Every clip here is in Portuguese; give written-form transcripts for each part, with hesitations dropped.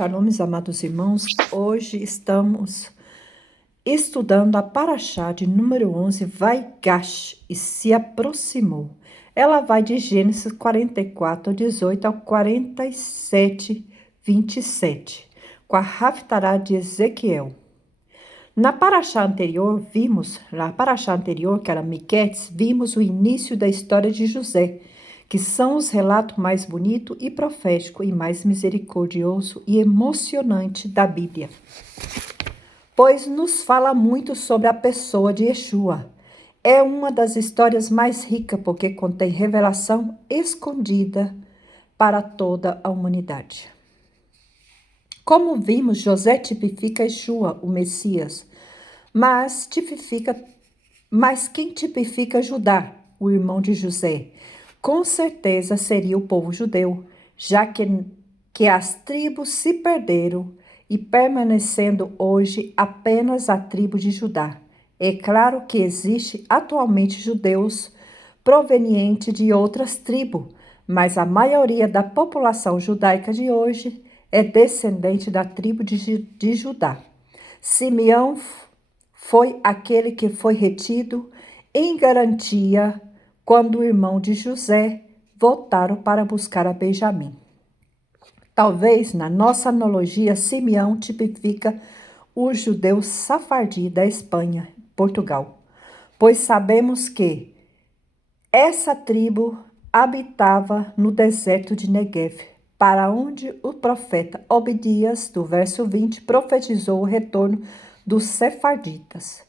Shalom, meus amados irmãos. Hoje estamos estudando a Paraxá de número 11, Vaigash, e se aproximou. Ela vai de Gênesis 44, 18 ao 47, 27, com a Haftará de Ezequiel. Na Paraxá anterior, que era Miquetes, vimos o início da história de José, que são os relatos mais bonito e profético e mais misericordioso e emocionante da Bíblia. Pois nos fala muito sobre a pessoa de Yeshua. É uma das histórias mais ricas porque contém revelação escondida para toda a humanidade. Como vimos, José tipifica Yeshua, o Messias, mas quem tipifica Judá, o irmão de José? Com certeza seria o povo judeu, já que as tribos se perderam e permanecendo hoje apenas a tribo de Judá. É claro que existe atualmente judeus provenientes de outras tribos, mas a maioria da população judaica de hoje é descendente da tribo de Judá. Simeão foi aquele que foi retido em garantia quando o irmão de José voltaram para buscar a Benjamim. Talvez, na nossa analogia, Simeão tipifica o judeu safardi da Espanha, Portugal, pois sabemos que essa tribo habitava no deserto de Negev, para onde o profeta Obadias, do verso 20, profetizou o retorno dos sefarditas.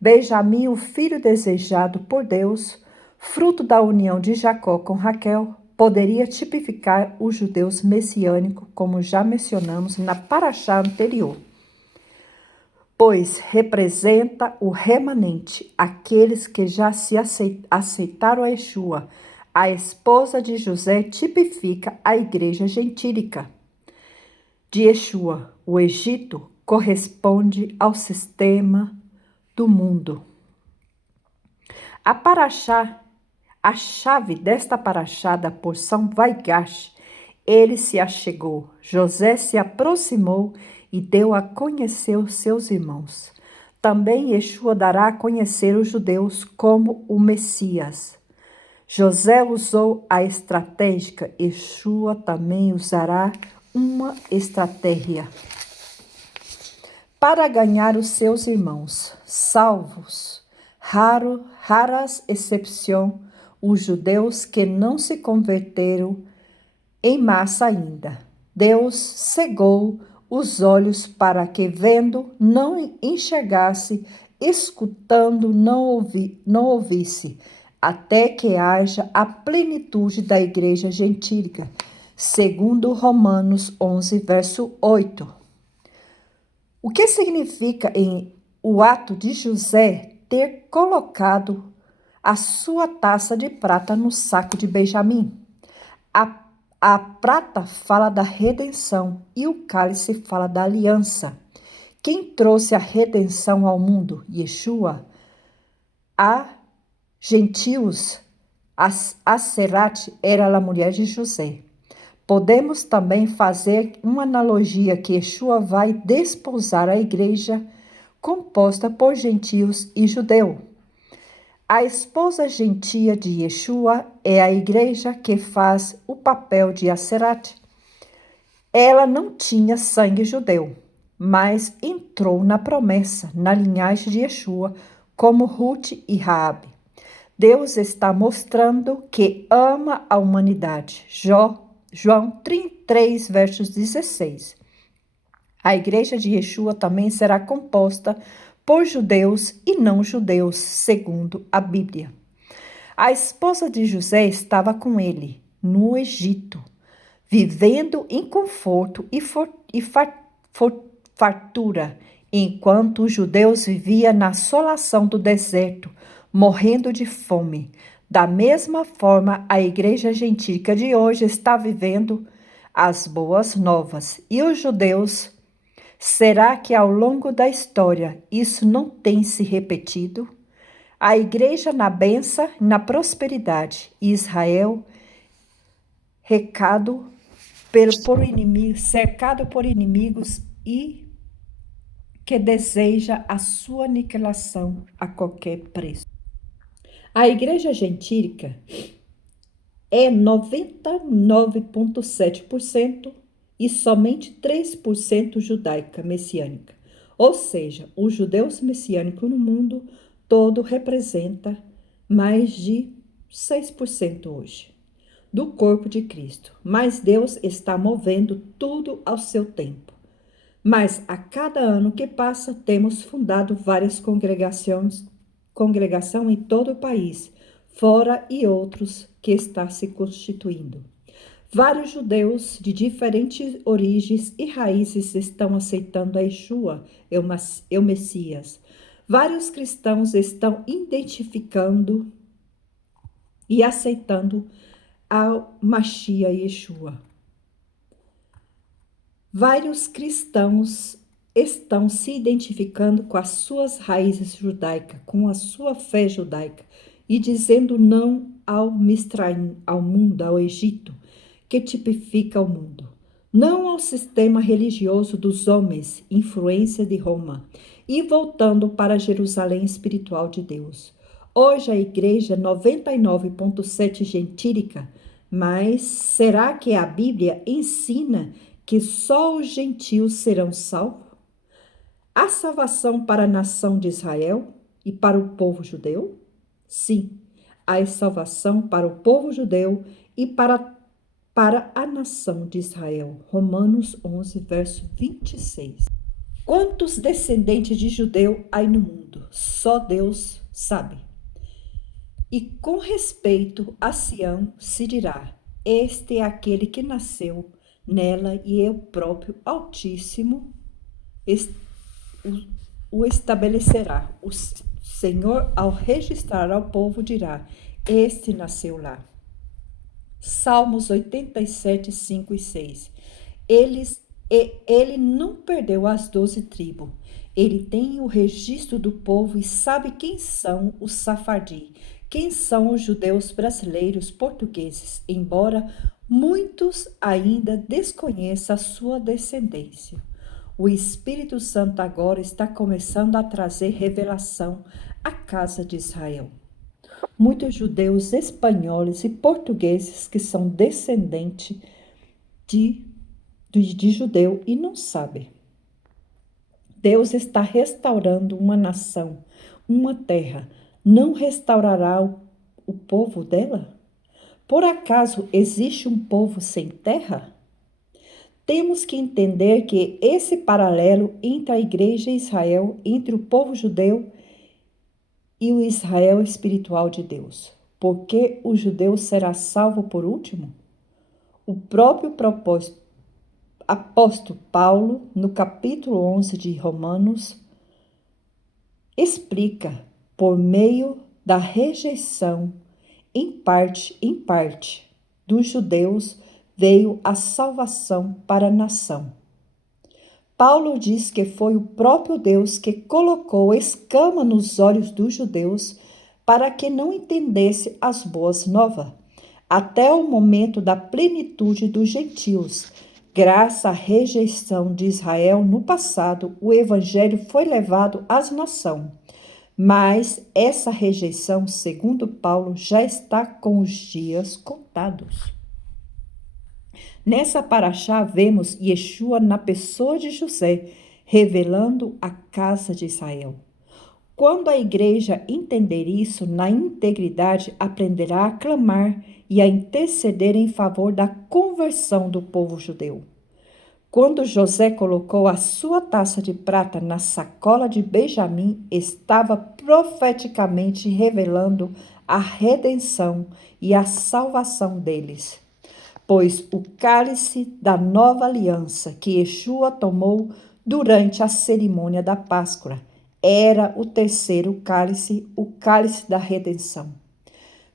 Benjamim, o filho desejado por Deus, fruto da união de Jacó com Raquel, poderia tipificar os judeus messiânicos, como já mencionamos na paraxá anterior, pois representa o remanente, aqueles que já se aceitaram a Yeshua. A esposa de José tipifica a igreja gentílica de Yeshua. O Egito corresponde ao sistema do mundo. A chave desta paraxá da porção Vaigash, ele se achegou, José se aproximou e deu a conhecer os seus irmãos. Também Yeshua dará a conhecer os judeus como o Messias. José usou a estratégia, Yeshua também usará uma estratégia para ganhar os seus irmãos, salvos, raras exceção, os judeus que não se converteram em massa ainda. Deus cegou os olhos para que, vendo, não enxergasse, escutando, não ouvisse, até que haja a plenitude da igreja gentílica, segundo Romanos 11, verso 8. O que significa o ato de José ter colocado a sua taça de prata no saco de Benjamim? A prata fala da redenção e o cálice fala da aliança. Quem trouxe a redenção ao mundo? Yeshua. A gentios, a Serate era a mulher de José. Podemos também fazer uma analogia que Yeshua vai desposar a igreja composta por gentios e judeu. A esposa gentia de Yeshua é a igreja que faz o papel de Aserat. Ela não tinha sangue judeu, mas entrou na promessa, na linhagem de Yeshua, como Ruth e Raabe. Deus está mostrando que ama a humanidade. João 33, versos 16. A igreja de Yeshua também será composta por judeus e não judeus, segundo a Bíblia. A esposa de José estava com ele, no Egito, vivendo em conforto e fartura, enquanto os judeus viviam na assolação do deserto, morrendo de fome. Da mesma forma, a igreja gentílica de hoje está vivendo as boas novas. E os judeus, será que ao longo da história isso não tem se repetido? A igreja na bênção e na prosperidade. Israel, recado por inimigo, cercado por inimigos e que deseja a sua aniquilação a qualquer preço. A igreja gentílica é 99,7% e somente 3% judaica messiânica. Ou seja, os judeus messiânicos no mundo todo representa mais de 6% hoje do corpo de Cristo. Mas Deus está movendo tudo ao seu tempo. Mas a cada ano que passa, temos fundado várias congregação em todo o país, fora e outros que está se constituindo. Vários judeus de diferentes origens e raízes estão aceitando a Yeshua, o Messias. Vários cristãos estão identificando e aceitando ao Mashiach Yeshua. Vários cristãos estão se identificando com as suas raízes judaicas, com a sua fé judaica e dizendo não ao Misraim, ao mundo, ao Egito, que tipifica o mundo. Não ao sistema religioso dos homens, influência de Roma, e voltando para Jerusalém espiritual de Deus. Hoje a igreja 99,7% gentílica, mas será que a Bíblia ensina que só os gentios serão salvos? Há salvação para a nação de Israel e para o povo judeu? Sim, há salvação para o povo judeu e para a nação de Israel. Romanos 11, verso 26. Quantos descendentes de judeu há no mundo? Só Deus sabe. E com respeito a Sião se dirá: este é aquele que nasceu nela e é o próprio Altíssimo o estabelecerá. O Senhor, ao registrar ao povo, dirá: este nasceu lá. Salmos 87, 5 e 6. Ele não perdeu as 12 tribos. Ele tem o registro do povo e sabe quem são os safardi, quem são os judeus brasileiros, portugueses, embora muitos ainda desconheçam a sua descendência. O Espírito Santo agora está começando a trazer revelação à casa de Israel. Muitos judeus espanhóis e portugueses que são descendentes de judeu e não sabem. Deus está restaurando uma nação, uma terra. Não restaurará o povo dela? Por acaso existe um povo sem terra? Temos que entender que esse paralelo entre a igreja e Israel, entre o povo judeu e o Israel espiritual de Deus. Porque o judeu será salvo por último? O próprio apóstolo Paulo, no capítulo 11 de Romanos, explica por meio da rejeição, em parte, dos judeus, veio a salvação para a nação. Paulo diz que foi o próprio Deus que colocou escama nos olhos dos judeus para que não entendesse as boas novas, até o momento da plenitude dos gentios. Graças à rejeição de Israel no passado, o evangelho foi levado às nações. Mas essa rejeição, segundo Paulo, já está com os dias contados. Nessa paraxá vemos Yeshua na pessoa de José, revelando a casa de Israel. Quando a igreja entender isso, na integridade, aprenderá a clamar e a interceder em favor da conversão do povo judeu. Quando José colocou a sua taça de prata na sacola de Benjamim, estava profeticamente revelando a redenção e a salvação deles. Pois o cálice da nova aliança que Yeshua tomou durante a cerimônia da Páscoa era o terceiro cálice, o cálice da redenção.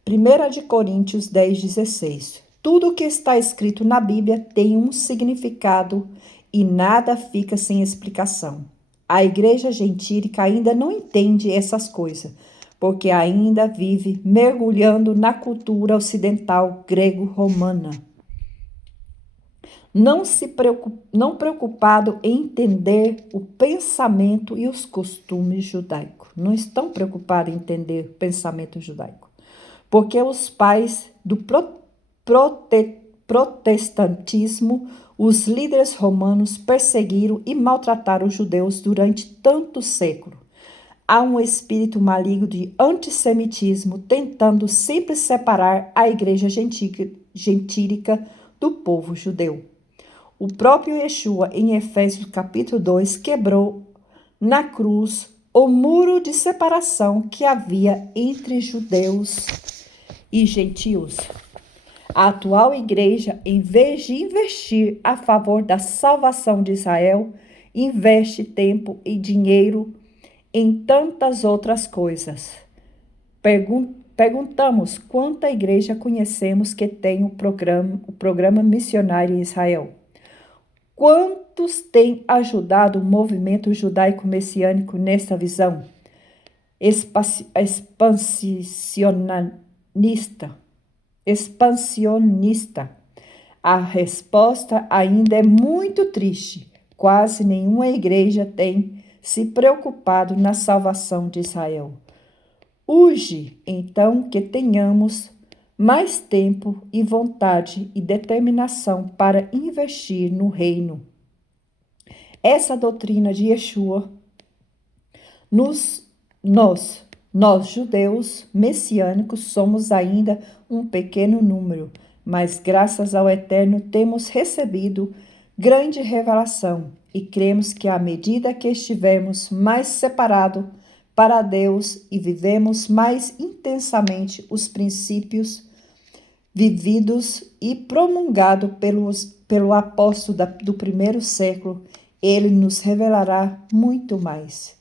1 Coríntios 10, 16. Tudo o que está escrito na Bíblia tem um significado e nada fica sem explicação. A igreja gentílica ainda não entende essas coisas, porque ainda vive mergulhando na cultura ocidental grego-romana. não preocupado em entender o pensamento e os costumes judaicos. Não estão preocupados em entender o pensamento judaico. Porque os pais do protestantismo, os líderes romanos perseguiram e maltrataram os judeus durante tantos séculos. Há um espírito maligno de antissemitismo tentando sempre separar a igreja gentílica do povo judeu. O próprio Yeshua, em Efésios capítulo 2, quebrou na cruz o muro de separação que havia entre judeus e gentios. A atual igreja, em vez de investir a favor da salvação de Israel, investe tempo e dinheiro em tantas outras coisas. Perguntamos quanta igreja conhecemos que tem o programa missionário em Israel. Quantos têm ajudado o movimento judaico-messiânico nesta visão expansionista? A resposta ainda é muito triste. Quase nenhuma igreja tem se preocupado na salvação de Israel. Urge, então, que tenhamos mais tempo e vontade e determinação para investir no reino. Essa doutrina de Yeshua, nós, judeus messiânicos, somos ainda um pequeno número, mas graças ao Eterno temos recebido grande revelação e cremos que à medida que estivermos mais separados para Deus e vivemos mais intensamente os princípios vividos e promulgados pelo apóstolo do primeiro século, ele nos revelará muito mais.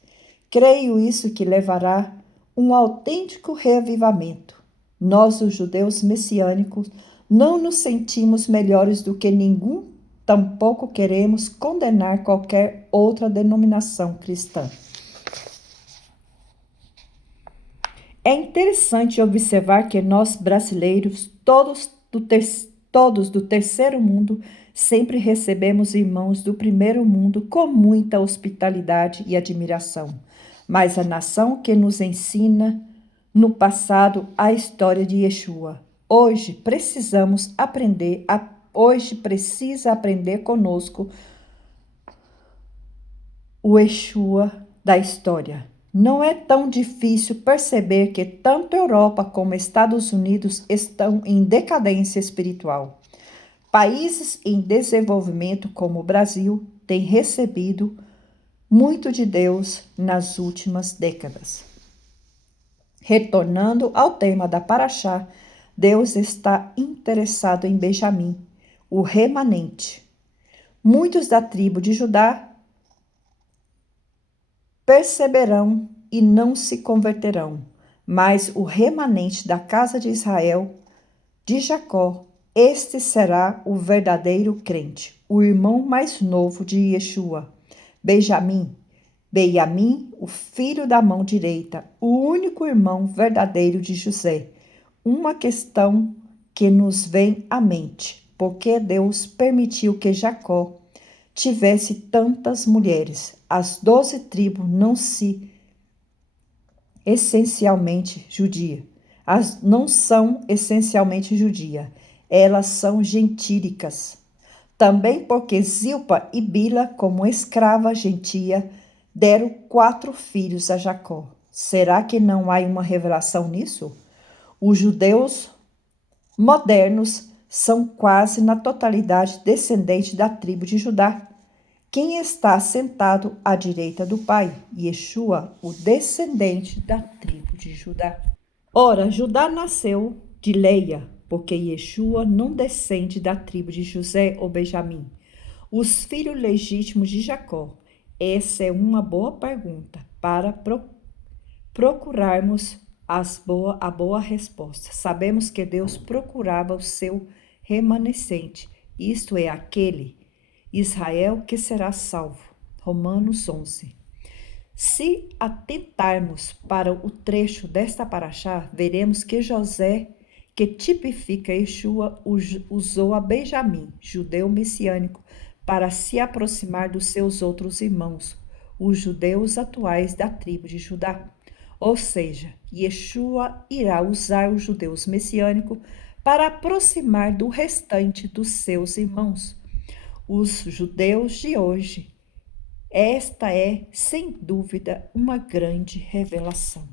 Creio isso que levará um autêntico reavivamento. Nós, os judeus messiânicos, não nos sentimos melhores do que nenhum, tampouco queremos condenar qualquer outra denominação cristã. É interessante observar que nós, brasileiros, todos do terceiro mundo, sempre recebemos irmãos do primeiro mundo com muita hospitalidade e admiração. Mas a nação que nos ensina no passado a história de Yeshua, hoje precisa aprender conosco o Yeshua da história. Não é tão difícil perceber que tanto a Europa como Estados Unidos estão em decadência espiritual. Países em desenvolvimento como o Brasil têm recebido muito de Deus nas últimas décadas. Retornando ao tema da Paraxá, Deus está interessado em Benjamim, o remanente. Muitos da tribo de Judá perceberão e não se converterão, mas o remanente da casa de Israel, de Jacó, este será o verdadeiro crente, o irmão mais novo de Yeshua, Benjamim, o filho da mão direita, o único irmão verdadeiro de José. Uma questão que nos vem à mente, porque Deus permitiu que Jacó tivesse tantas mulheres. As 12 tribos não são essencialmente judias, elas são gentílicas. Também porque Zilpa e Bila, como escrava gentia, deram 4 filhos a Jacó. Será que não há uma revelação nisso? Os judeus modernos são quase na totalidade descendentes da tribo de Judá. Quem está sentado à direita do Pai? Yeshua, o descendente da tribo de Judá. Ora, Judá nasceu de Leia, porque Yeshua não descende da tribo de José ou Benjamim. Os filhos legítimos de Jacó. Essa é uma boa pergunta para procurarmos a boa resposta. Sabemos que Deus procurava o seu remanescente, isto é, aquele Israel que será salvo. Romanos 11. Se atentarmos para o trecho desta paraxá, veremos que José que tipifica Yeshua, usou a Benjamim, judeu messiânico, para se aproximar dos seus outros irmãos, os judeus atuais da tribo de Judá. Ou seja, Yeshua irá usar os judeus messiânicos para aproximar do restante dos seus irmãos, os judeus de hoje. Esta é, sem dúvida, uma grande revelação.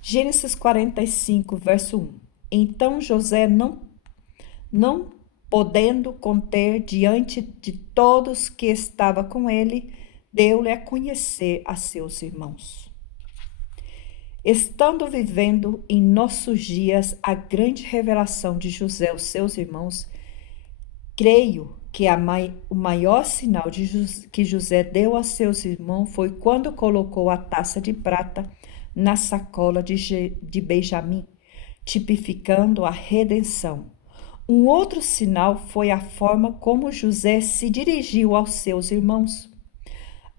Gênesis 45, verso 1. Então José, não podendo conter diante de todos que estava com ele, deu-lhe a conhecer a seus irmãos. Estando vivendo em nossos dias a grande revelação de José aos seus irmãos, creio que o maior sinal que José deu a seus irmãos foi quando colocou a taça de prata na sacola de Benjamim, tipificando a redenção. Um outro sinal foi a forma como José se dirigiu aos seus irmãos.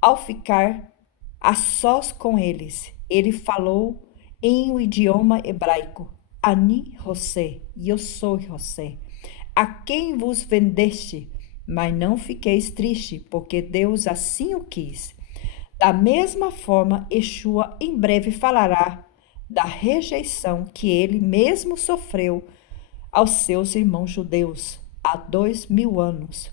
Ao ficar a sós com eles, ele falou em o idioma hebraico: Ani José, eu sou José, a quem vos vendeste, mas não fiqueis triste, porque Deus assim o quis. Da mesma forma, Yeshua em breve falará da rejeição que ele mesmo sofreu aos seus irmãos judeus há 2000 anos.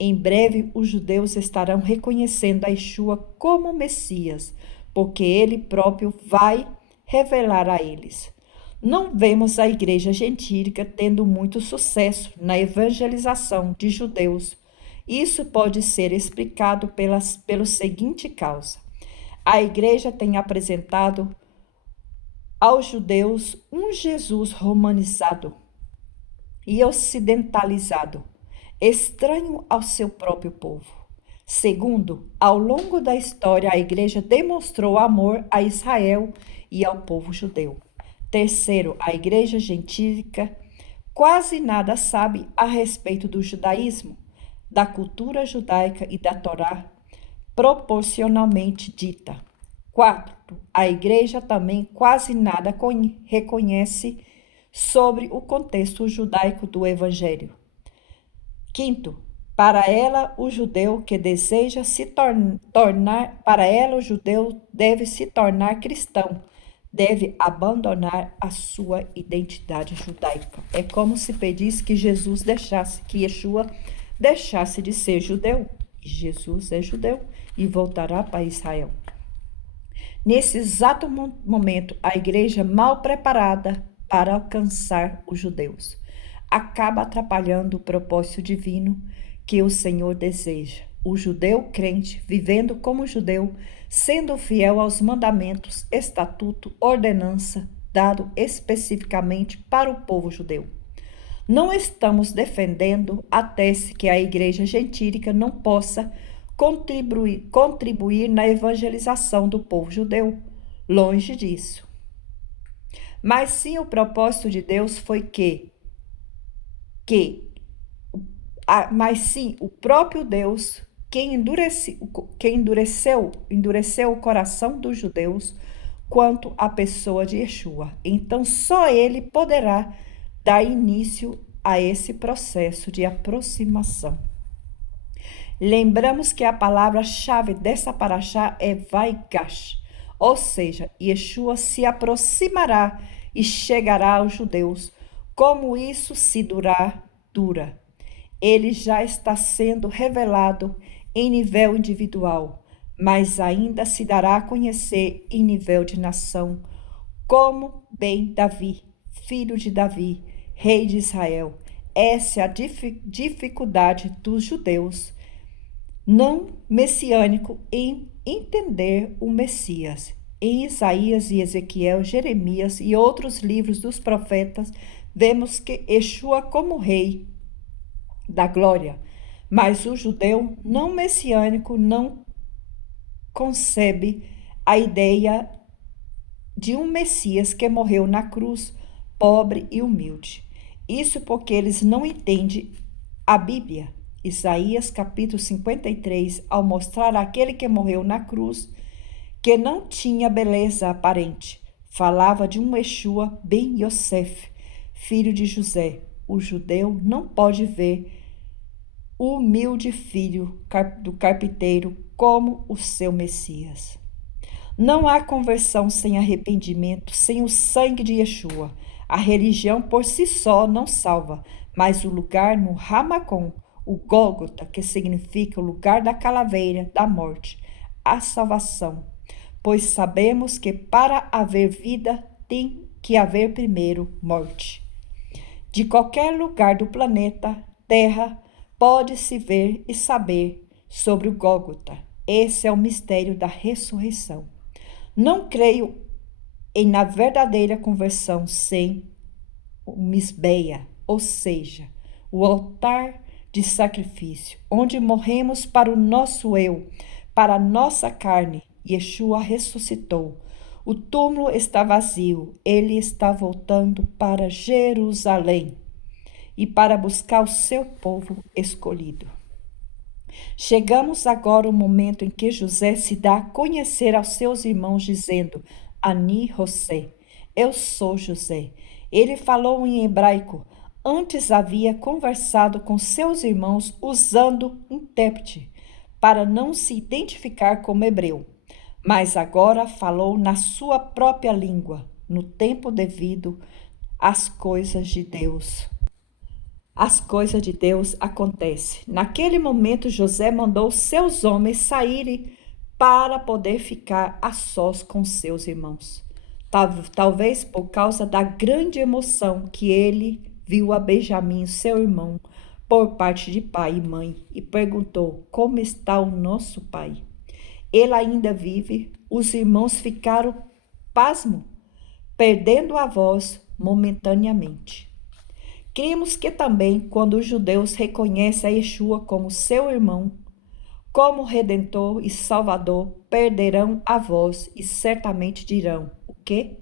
Em breve, os judeus estarão reconhecendo a Yeshua como Messias, porque ele próprio vai revelar a eles. Não vemos a igreja gentílica tendo muito sucesso na evangelização de judeus. Isso pode ser explicado pelo seguinte causa. A igreja tem apresentado aos judeus um Jesus romanizado e ocidentalizado, estranho ao seu próprio povo. Segundo, ao longo da história, a igreja demonstrou amor a Israel e ao povo judeu. Terceiro, a igreja gentílica quase nada sabe a respeito do judaísmo, da cultura judaica e da Torá proporcionalmente dita. Quarto, a igreja também quase nada reconhece sobre o contexto judaico do evangelho. Quinto, para ela o judeu que deseja se tornar, para ela o judeu deve se tornar cristão, deve abandonar a sua identidade judaica. É como se pedisse que que Yeshua deixasse de ser judeu. E Jesus é judeu e voltará para Israel. Nesse exato momento, a igreja mal preparada para alcançar os judeus acaba atrapalhando o propósito divino que o Senhor deseja. O judeu crente, vivendo como judeu, sendo fiel aos mandamentos, estatuto, ordenança, dado especificamente para o povo judeu. Não estamos defendendo a tese que a igreja gentílica não possa contribuir na evangelização do povo judeu. Longe disso. Mas sim, o propósito de Deus foi mas sim, o próprio Deus quem endureceu o coração dos judeus quanto à pessoa de Yeshua. Então, só ele poderá dar início a esse processo de aproximação. Lembramos que a palavra-chave dessa paraxá é Vaigash, ou seja, Yeshua se aproximará e chegará aos judeus, como isso se dura. Ele já está sendo revelado em nível individual, mas ainda se dará a conhecer em nível de nação, como bem Davi, filho de Davi, rei de Israel. Essa é a dificuldade dos judeus não messiânicos em entender o Messias. Em Isaías e Ezequiel, Jeremias e outros livros dos profetas, vemos que Yeshua como rei da glória, mas o judeu não messiânico não concebe a ideia de um Messias que morreu na cruz, pobre e humilde. Isso porque eles não entendem a Bíblia. Isaías capítulo 53, ao mostrar aquele que morreu na cruz, que não tinha beleza aparente, Falava de um Yeshua ben Yosef, filho de José. O judeu não pode ver o humilde filho do carpinteiro como o seu Messias. Não há conversão sem arrependimento, sem o sangue de Yeshua. A religião por si só não salva, mas o lugar no Ramacom, o Gólgota, que significa o lugar da calaveira, da morte, a salvação. Pois sabemos que para haver vida tem que haver primeiro morte. De qualquer lugar do planeta Terra pode-se ver e saber sobre o Gólgota. Esse é o mistério da ressurreição. Não creio na verdadeira conversão sem o Misbeia, ou seja, o altar de sacrifício, onde morremos para o nosso eu, para a nossa carne. Yeshua ressuscitou. O túmulo está vazio, ele está voltando para Jerusalém e para buscar o seu povo escolhido. Chegamos agora ao momento em que José se dá a conhecer aos seus irmãos, dizendo: Ani José, eu sou José. Ele falou em hebraico. Antes havia conversado com seus irmãos usando intérprete, para não se identificar como hebreu. Mas agora falou na sua própria língua, no tempo devido às coisas de Deus. As coisas de Deus acontecem. Naquele momento, José mandou seus homens saírem para poder ficar a sós com seus irmãos. Talvez por causa da grande emoção que ele viu a Benjamim, seu irmão, por parte de pai e mãe, e perguntou: como está o nosso pai? Ele ainda vive? Os irmãos ficaram pasmos, perdendo a voz momentaneamente. Cremos que também, quando os judeus reconhecem a Yeshua como seu irmão, como Redentor e Salvador, perderão a voz e certamente dirão: o quê?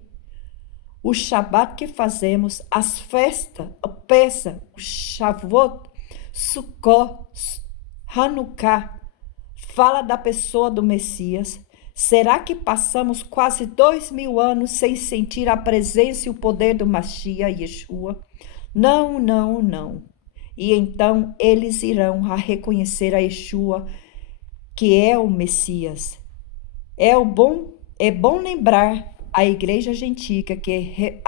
O Shabat que fazemos, as festas, a Pesa, o Shavuot, Sukkot, Hanukkah, fala da pessoa do Messias. Será que passamos quase 2000 anos sem sentir a presença e o poder do Mashiach, Yeshua? Não, não, não. E então eles irão a reconhecer a Yeshua, que é o Messias. É bom lembrar a igreja gentílica que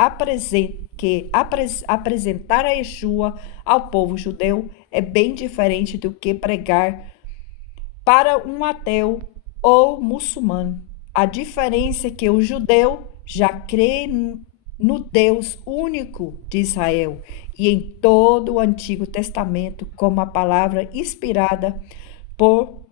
apresentar a Yeshua ao povo judeu é bem diferente do que pregar para um ateu ou muçulmano. A diferença é que o judeu já crê no Deus único de Israel e em todo o Antigo Testamento como a palavra inspirada por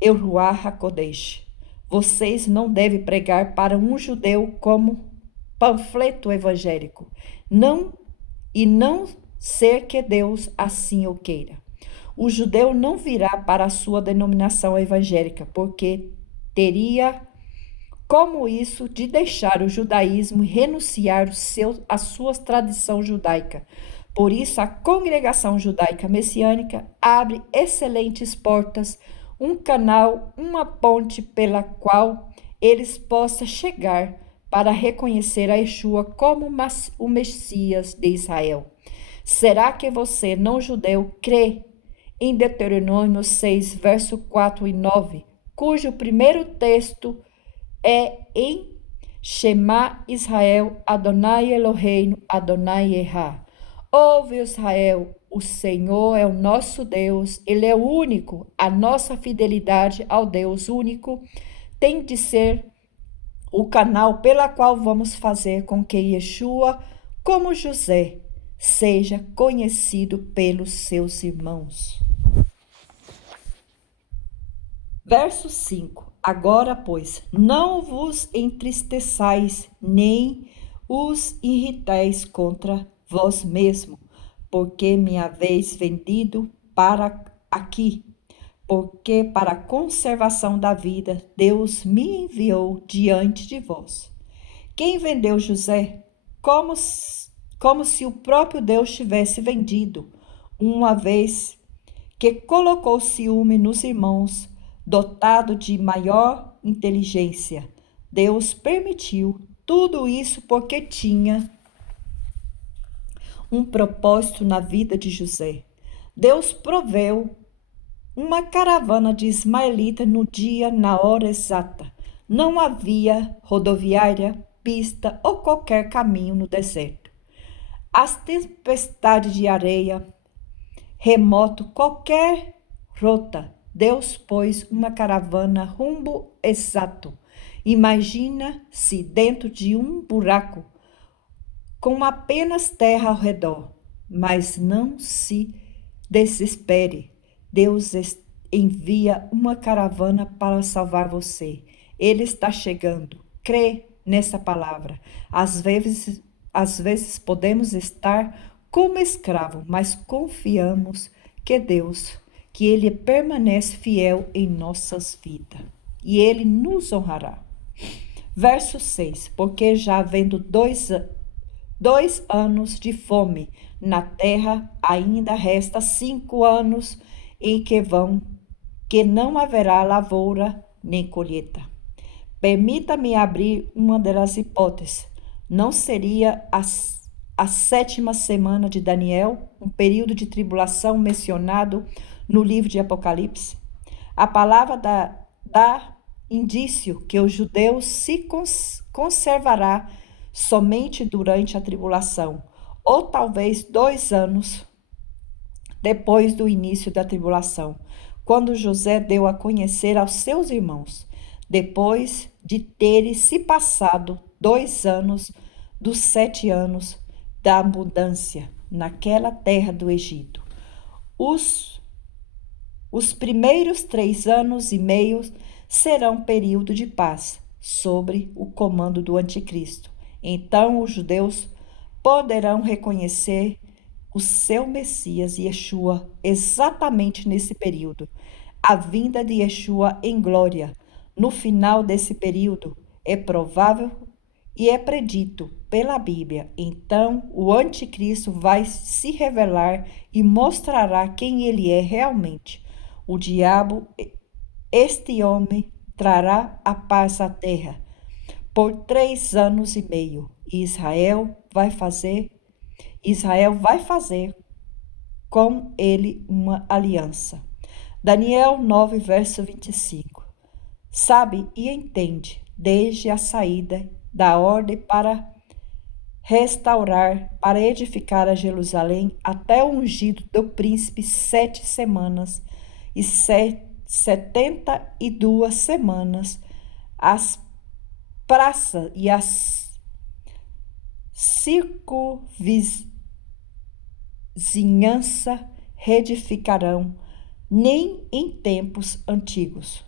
Ruach HaKodesh. Vocês não devem pregar para um judeu como panfleto evangélico, não ser que Deus assim o queira. O judeu não virá para a sua denominação evangélica, porque teria como isso de deixar o judaísmo e renunciar a sua tradição judaica. Por isso, a congregação judaica messiânica abre excelentes portas, um canal, uma ponte pela qual eles possam chegar para reconhecer a Yeshua como o Messias de Israel. Será que você, não judeu, crê em Deuteronômio 6, verso 4 e 9, cujo primeiro texto é em Shema Israel, Adonai Eloheinu, Adonai Erra. Ouve, Israel, o Senhor é o nosso Deus, Ele é o único. A nossa fidelidade ao Deus único tem de ser o canal pela qual vamos fazer com que Yeshua, como José, seja conhecido pelos seus irmãos. Verso 5. Agora, pois, não vos entristeçais, nem os irritais contra vós mesmo, porque me haveis vendido para aqui, porque para a conservação da vida Deus me enviou diante de vós. Quem vendeu José? Como se o próprio Deus tivesse vendido, uma vez que colocou ciúme nos irmãos, dotado de maior inteligência. Deus permitiu Tudo isso porque tinha um propósito na vida de José. Deus proveu uma caravana de ismaelitas no dia, na hora exata. Não havia rodoviária, pista ou qualquer caminho no deserto. As tempestades de areia, remoto, qualquer rota, Deus pôs uma caravana rumbo exato. Imagina-se dentro de um buraco, com apenas terra ao redor. Mas não se desespere. Deus envia uma caravana para salvar você. Ele está chegando. Crê nessa palavra. Às vezes podemos estar como escravo, mas confiamos que Ele permanece fiel em nossas vidas e Ele nos honrará. Verso 6. Porque já havendo 2 anos de fome na terra, ainda resta 5 anos em que não haverá lavoura nem colheita. Permita-me abrir uma das hipóteses. Não seria a 7ª semana de Daniel, um período de tribulação mencionado no livro de Apocalipse? A palavra dá indício que os judeus se conservará somente durante a tribulação, ou talvez 2 anos depois do início da tribulação, quando José deu a conhecer aos seus irmãos, depois de terem se passado 2 anos dos 7 anos da abundância naquela terra do Egito. Os primeiros 3 anos e meio serão período de paz, sobre o comando do anticristo. Então os judeus poderão reconhecer o seu Messias, Yeshua, exatamente nesse período. A vinda de Yeshua em glória, no final desse período, é provável e é predito pela Bíblia. Então o anticristo vai se revelar e mostrará quem ele é realmente. O diabo, este homem, trará a paz à terra por 3 anos e meio. E Israel vai fazer com ele uma aliança. Daniel 9, verso 25. Sabe e entende, desde a saída da ordem para restaurar, para edificar a Jerusalém, até o ungido do príncipe, 7 semanas e 72 semanas, as praças e as circunvizinhança reedificarão, nem em tempos antigos.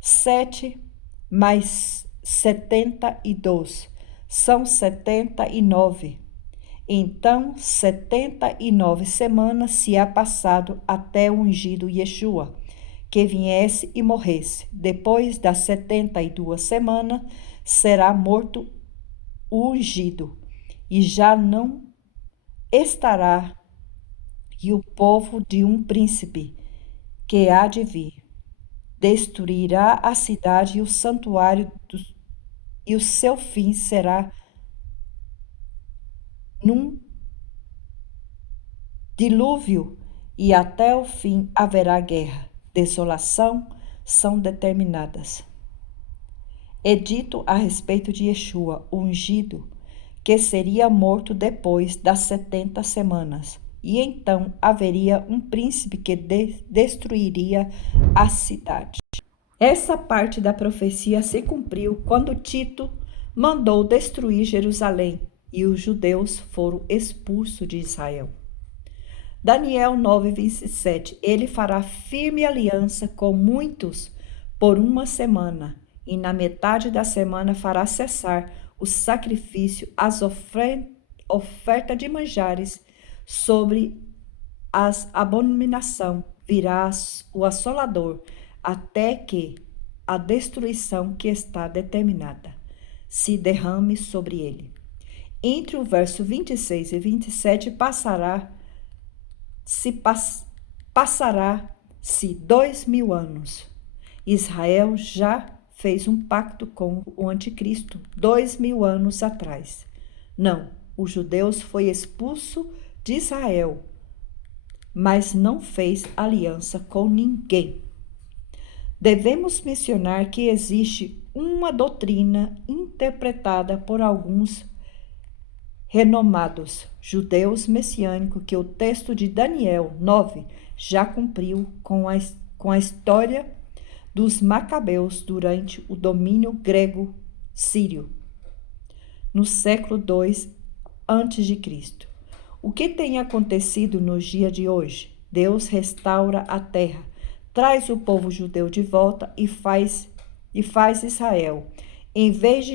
7 mais 72 são 79. Então 79 semanas se há passado até o ungido Yeshua, que viesse e morresse. Depois das 72 semanas será morto o ungido, e já não estará, e o povo de um príncipe que há de vir destruirá a cidade e o santuário, e o seu fim será num dilúvio, e até o fim haverá guerra. Desolação são determinadas. É dito a respeito de Yeshua, o ungido, que seria morto depois das 70 semanas. E então haveria um príncipe que destruiria a cidade. Essa parte da profecia se cumpriu quando Tito mandou destruir Jerusalém e os judeus foram expulsos de Israel. Daniel 9, 27. Ele fará firme aliança com muitos por 1 semana, e na metade da semana fará cessar o sacrifício, as ofertas de manjares, sobre as abominação virá o assolador, até que a destruição que está determinada se derrame sobre ele. Entre o verso 26 e 27 passará-se 2000 anos. Israel já fez um pacto com o anticristo 2000 anos atrás. Não, os judeus foi expulso de Israel, mas não fez aliança com ninguém. Devemos mencionar que existe uma doutrina interpretada por alguns renomados judeus messiânicos que o texto de Daniel 9 já cumpriu com a história dos macabeus durante o domínio grego-sírio, no século II a.C. O que tem acontecido nos dias de hoje? Deus restaura a terra, traz o povo judeu de volta e faz Israel, em vez de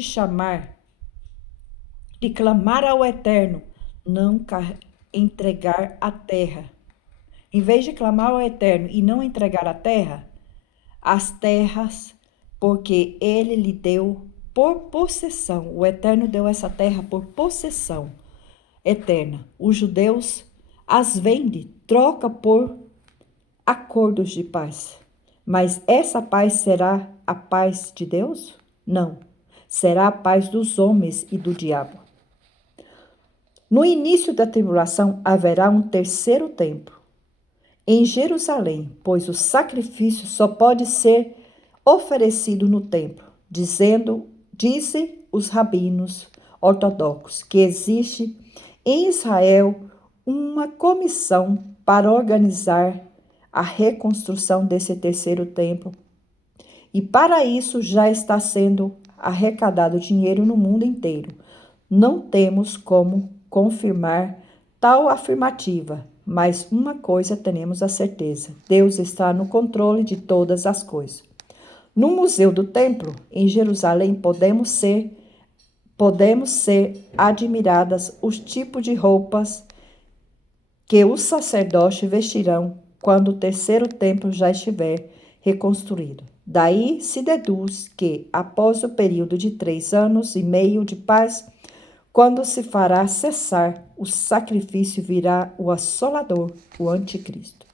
clamar ao Eterno, não entregar a terra. Em vez de clamar ao Eterno e não entregar a terra, as terras, porque ele lhe deu por possessão. O Eterno deu essa terra por possessão eterna. Os judeus as vendem, troca por acordos de paz. Mas essa paz será a paz de Deus? Não. Será a paz dos homens e do diabo. No início da tribulação haverá um terceiro templo em Jerusalém, pois o sacrifício só pode ser oferecido no templo, dizem os rabinos ortodoxos que existe em Israel uma comissão para organizar a reconstrução desse terceiro templo. E para isso já está sendo arrecadado dinheiro no mundo inteiro. Não temos como confirmar tal afirmativa, mas uma coisa tenemos a certeza: Deus está no controle de todas as coisas. No Museu do Templo, em Jerusalém, podemos ser admiradas os tipos de roupas que os sacerdotes vestirão quando o terceiro templo já estiver reconstruído. Daí se deduz que, após o período de 3 anos e meio de paz, quando se fará cessar o sacrifício, virá o Assolador, o Anticristo.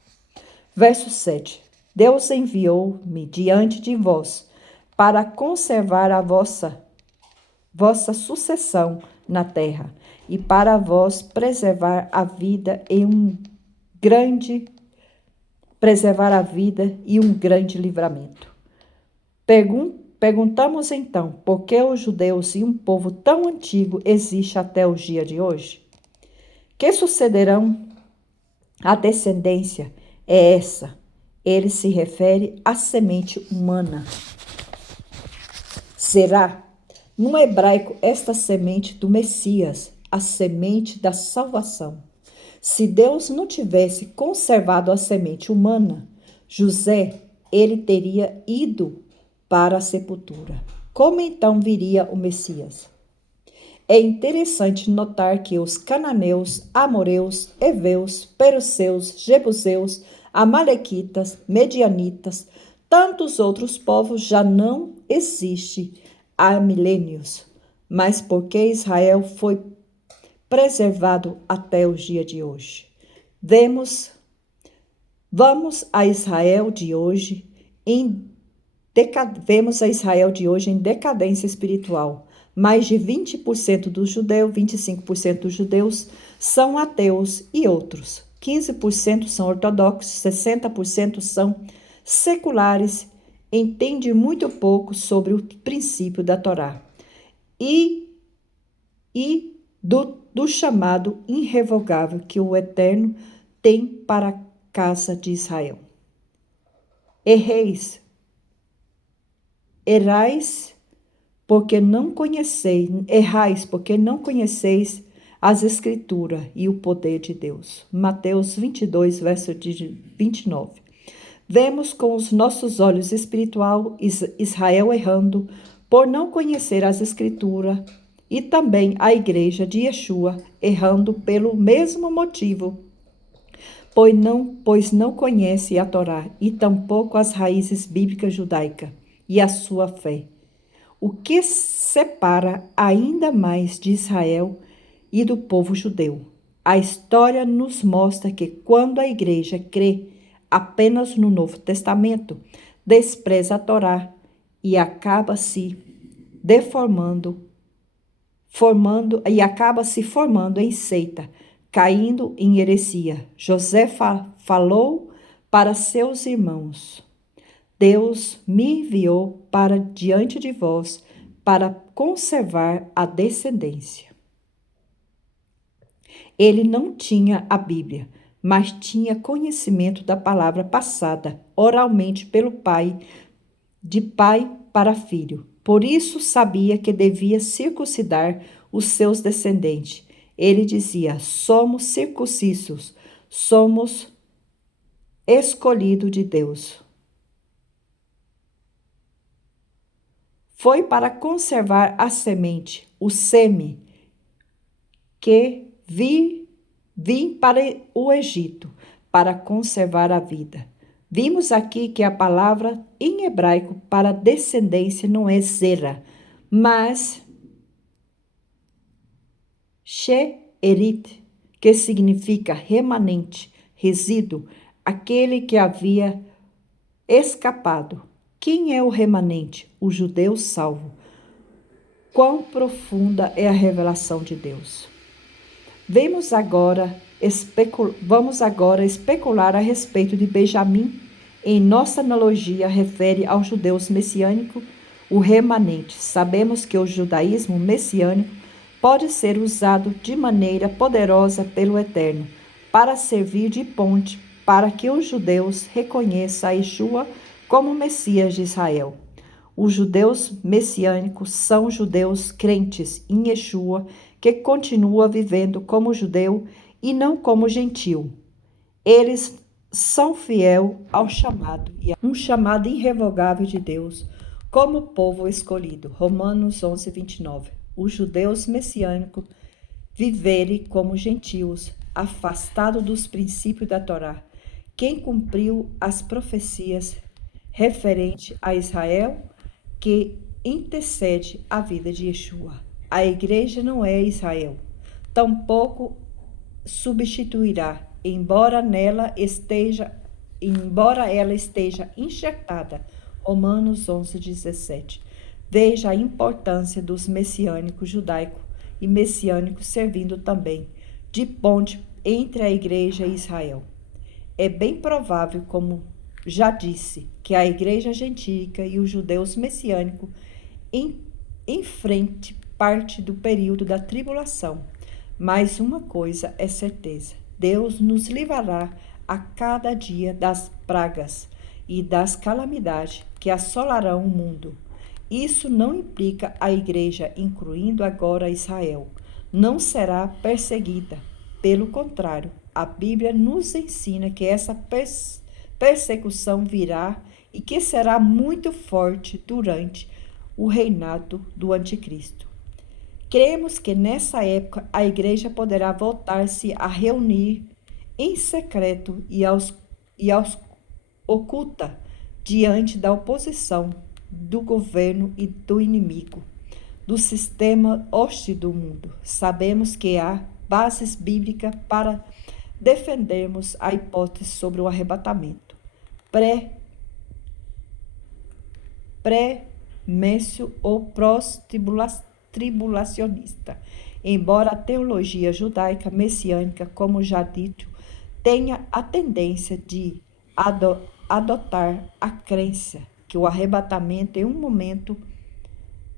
Verso 7. Deus enviou-me diante de vós para conservar a vossa sucessão na terra e para vós preservar a vida e um grande livramento. Perguntamos então, por que os judeus e um povo tão antigo existe até o dia de hoje? Que sucederão? A descendência é essa. Ele se refere à semente humana. Será, no hebraico, esta semente do Messias, a semente da salvação. Se Deus não tivesse conservado a semente humana, José, ele teria ido para a sepultura. Como então viria o Messias? É interessante notar que os cananeus, amoreus, heveus, peruseus, jebuseus, amalequitas, medianitas, tantos outros povos já não existem há milênios, mas porque Israel foi preservado até o dia de hoje. Vamos a Israel de hoje em decadência espiritual. Mais de 20% dos judeus, 25% dos judeus são ateus e outros. 15% são ortodoxos, 60% são seculares, entendem muito pouco sobre o princípio da Torá e do chamado irrevogável que o Eterno tem para a casa de Israel. Errais porque não conheceis as Escrituras e o poder de Deus. Mateus 22, verso 29. Vemos com os nossos olhos espirituais Israel errando por não conhecer as Escrituras e também a igreja de Yeshua errando pelo mesmo motivo, pois não conhece a Torá e tampouco as raízes bíblicas judaicas e a sua fé. O que separa ainda mais de Israel e do povo judeu? A história nos mostra que quando a igreja crê apenas no Novo Testamento, despreza a Torá e acaba se formando em seita, caindo em heresia. José falou para seus irmãos: Deus me enviou para diante de vós para conservar a descendência. Ele não tinha a Bíblia, mas tinha conhecimento da palavra passada oralmente pelo pai, de pai para filho. Por isso sabia que devia circuncidar os seus descendentes. Ele dizia: somos circuncisos, somos escolhidos de Deus. Foi para conservar a semente, o seme, que vim para o Egito, para conservar a vida. Vimos aqui que a palavra em hebraico para descendência não é zera, mas she'erit, que significa remanente, resíduo, aquele que havia escapado. Quem é o remanente? O judeu salvo. Quão profunda é a revelação de Deus. Vamos agora especular a respeito de Benjamim. Em nossa analogia, refere aos judeus messiânicos, o remanente. Sabemos que o judaísmo messiânico pode ser usado de maneira poderosa pelo Eterno para servir de ponte para que os judeus reconheçam a Yeshua como Messias de Israel. Os judeus messiânicos são judeus crentes em Yeshua que continua vivendo como judeu e não como gentil. Eles são fiéis ao chamado, um chamado irrevogável de Deus, como povo escolhido. Romanos 11, 29. Os judeus messiânicos viverem como gentios, afastados dos princípios da Torá. Quem cumpriu as profecias referente a Israel, que intercede a vida de Yeshua. A igreja não é Israel, tampouco substituirá, embora ela esteja enxertada. Romanos 11, 17. Veja a importância dos messiânicos judaico e messiânicos servindo também de ponte entre a igreja e Israel. É bem provável, como já disse, que a igreja gentílica e os judeus messiânicos enfrente parte do período da tribulação. Mas uma coisa é certeza: Deus nos livrará a cada dia das pragas e das calamidades que assolarão o mundo. Isso não implica a igreja, incluindo agora Israel, não será perseguida. Pelo contrário, a Bíblia nos ensina que essa persecução virá e que será muito forte durante o reinado do Anticristo. Cremos que nessa época a igreja poderá voltar-se a reunir em secreto e aos oculta diante da oposição do governo e do inimigo, do sistema hostil do mundo. Sabemos que há bases bíblicas para defendermos a hipótese sobre o arrebatamento pré-mêncio ou pós-tribulacionista. Embora a teologia judaica messiânica, como já dito, tenha a tendência de adotar a crença que o arrebatamento é um momento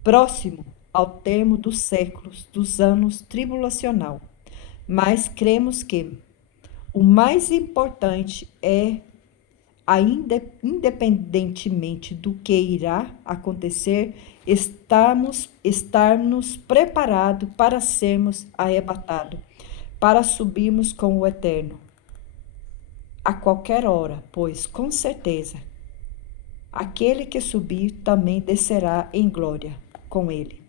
próximo ao termo dos séculos, dos anos tribulacional. Mas cremos que o mais importante é, independentemente do que irá acontecer, estarmos preparados para sermos arrebatados, para subirmos com o Eterno a qualquer hora, pois com certeza aquele que subir também descerá em glória com ele,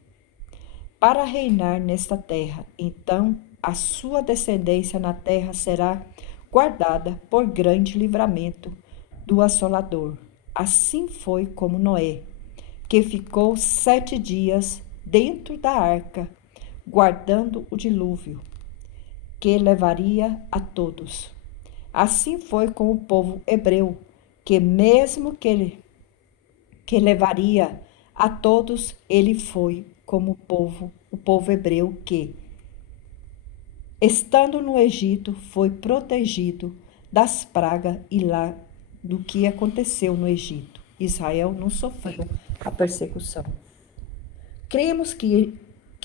para reinar nesta terra. Então a sua descendência na terra será guardada por grande livramento do assolador. Assim foi como Noé, que ficou 7 dias dentro da arca, guardando o dilúvio, que levaria a todos. Assim foi com o povo hebreu, que mesmo que levaria A todos ele foi como o povo hebreu que, estando no Egito, foi protegido das pragas e lá do que aconteceu no Egito. Israel não sofreu a persecução. Cremos que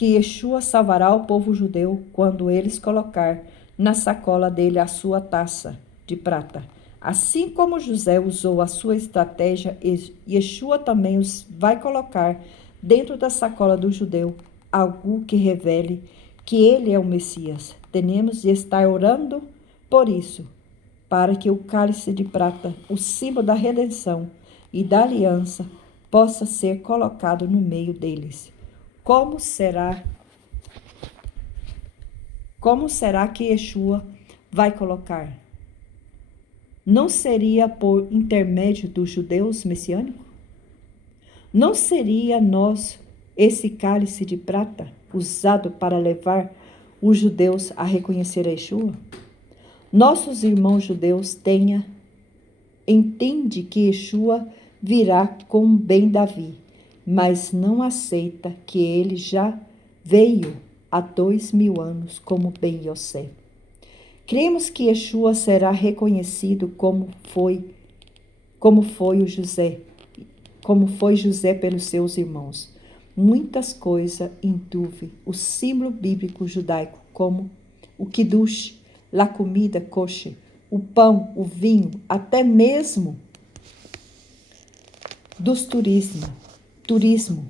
Yeshua salvará o povo judeu quando eles colocar na sacola dele a sua taça de prata. Assim como José usou a sua estratégia, Yeshua também vai colocar dentro da sacola do judeu algo que revele que ele é o Messias. Temos de estar orando por isso, para que o cálice de prata, o símbolo da redenção e da aliança, possa ser colocado no meio deles. Como será que Yeshua vai colocar? Não seria por intermédio dos judeus messiânicos? Não seria nós esse cálice de prata usado para levar os judeus a reconhecer a Yeshua? Nossos irmãos judeus entende que Yeshua virá com bem Davi, mas não aceita que ele já veio há 2000 anos como bem Yosef. Cremos que Yeshua será reconhecido como foi José pelos seus irmãos. Muitas coisas induzem o símbolo bíblico judaico, como o kiddush, a comida kosher, o pão, o vinho, até mesmo dos turismo,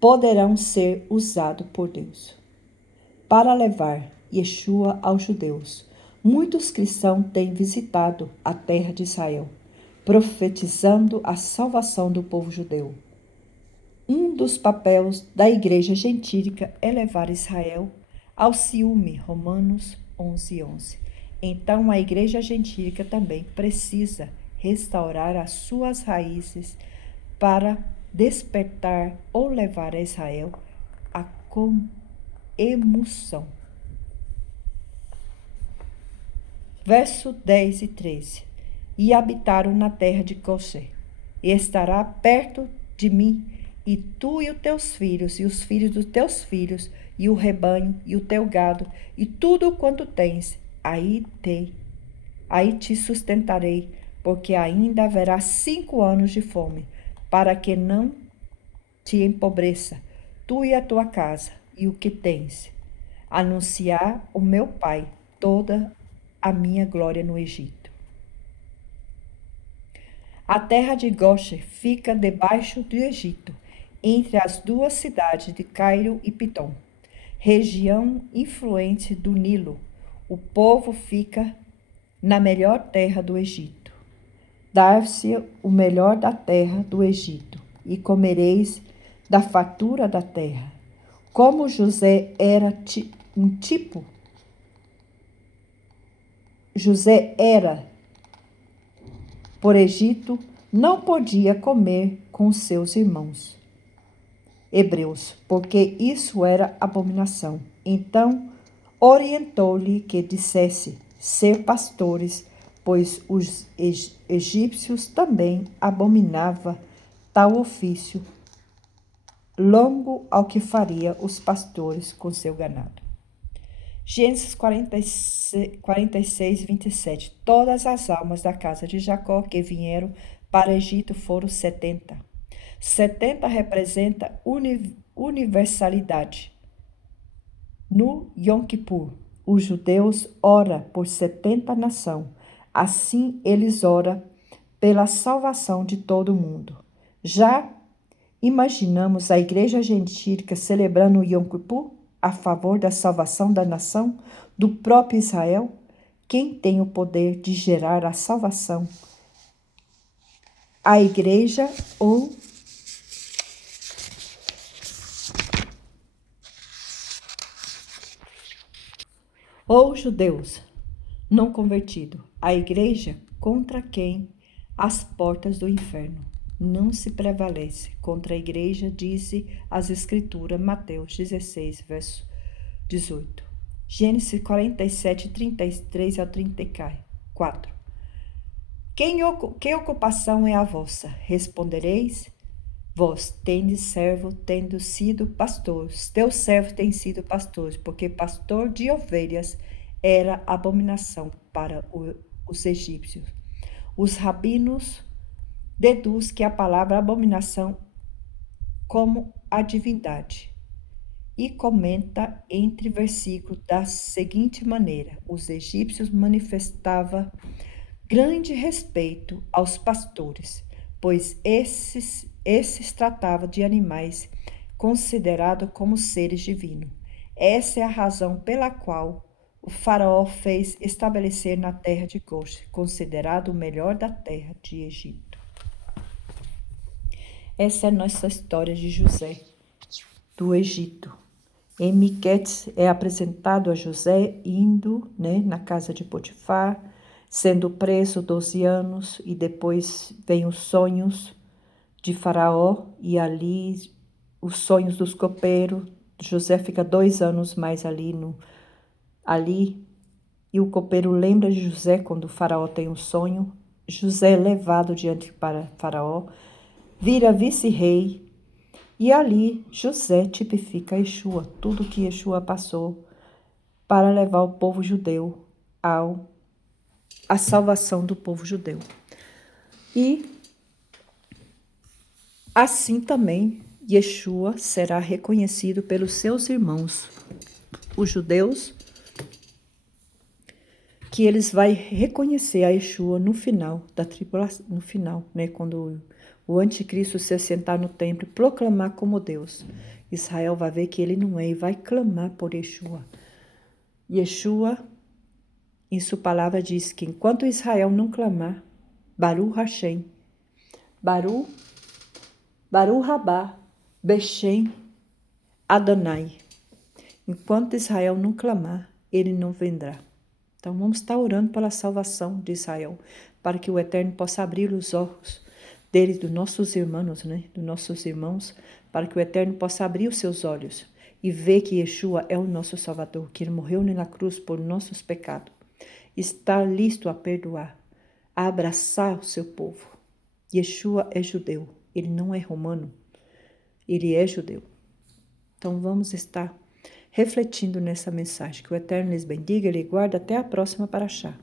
poderão ser usados por Deus para levar Yeshua aos judeus. Muitos cristãos têm visitado a terra de Israel, profetizando a salvação do povo judeu. Um dos papéis da igreja gentílica é levar Israel ao ciúme, Romanos 11:11. Então, a igreja gentílica também precisa restaurar as suas raízes para despertar ou levar a Israel a comunhão. Verso 10 e 13. E habitaram na terra de Goshen, e estará perto de mim, e tu e os teus filhos, e os filhos dos teus filhos, e o rebanho, e o teu gado, e tudo quanto tens, aí te sustentarei, porque ainda haverá 5 anos de fome, para que não te empobreça, tu e a tua casa, e o que tens. Anunciar o meu Pai toda a minha glória no Egito. A terra de Goshen fica debaixo do Egito, entre as duas cidades de Cairo e Pitom, região influente do Nilo. O povo fica na melhor terra do Egito. Dar-se o melhor da terra do Egito, e comereis da fartura da terra. Como José era por Egito, não podia comer com seus irmãos hebreus, porque isso era abominação. Então orientou-lhe que dissesse ser pastores, pois os egípcios também abominavam tal ofício, longo ao que faria os pastores com seu ganado. Gênesis 46, 27. Todas as almas da casa de Jacó que vieram para o Egito foram 70. 70 representa universalidade. No Yom Kippur, os judeus oram por 70 nações. Assim, eles oram pela salvação de todo mundo. Já imaginamos a igreja gentílica celebrando o Yom Kippur a favor da salvação da nação, do próprio Israel? Quem tem o poder de gerar a salvação? A igreja ou judeus não convertidos? A igreja contra quem as portas do inferno não se prevalece contra a igreja, diz as escrituras, Mateus 16, verso 18. Gênesis 47, 33 ao 34. Que ocupação é a vossa? Respondereis, Vós tendes servo, tendo sido pastores. Teus servos têm sido pastores, porque pastor de ovelhas era abominação para os egípcios. Os rabinos deduz que a palavra abominação como a divindade e comenta entre versículos da seguinte maneira: os egípcios manifestavam grande respeito aos pastores, pois esses tratavam de animais considerados como seres divinos. Essa é a razão pela qual o faraó fez estabelecer na terra de Goshen, considerado o melhor da terra de Egito. Essa é a nossa história de José, do Egito. Em Miquetes é apresentado a José indo, na casa de Potifar, sendo preso 12 anos, e depois vem os sonhos de Faraó, e ali os sonhos dos copeiros. José fica 2 anos mais ali, e o copeiro lembra de José quando o Faraó tem um sonho. José é levado diante para Faraó, vira vice-rei, e ali José tipifica Yeshua, tudo que Yeshua passou para levar o povo judeu à salvação do povo judeu. E assim também Yeshua será reconhecido pelos seus irmãos, os judeus, que eles vão reconhecer a Yeshua no final da tribulação, no final, quando o anticristo se assentar no templo e proclamar como Deus. Israel vai ver que ele não é e vai clamar por Yeshua. Yeshua, em sua palavra, diz que enquanto Israel não clamar, Baruch Hashem, Baruch Rabá, Beshem Adonai. Enquanto Israel não clamar, ele não vendrá. Então vamos estar orando pela salvação de Israel, para que o Eterno possa abrir os olhos deles, dos nossos irmãos, dos nossos irmãos, para que o Eterno possa abrir os seus olhos e ver que Yeshua é o nosso Salvador, que ele morreu na cruz por nossos pecados. Está listo a perdoar, a abraçar o seu povo. Yeshua é judeu, ele não é romano, ele é judeu. Então vamos estar refletindo nessa mensagem. Que o Eterno lhes bendiga e lhe guarde até a próxima paraxá.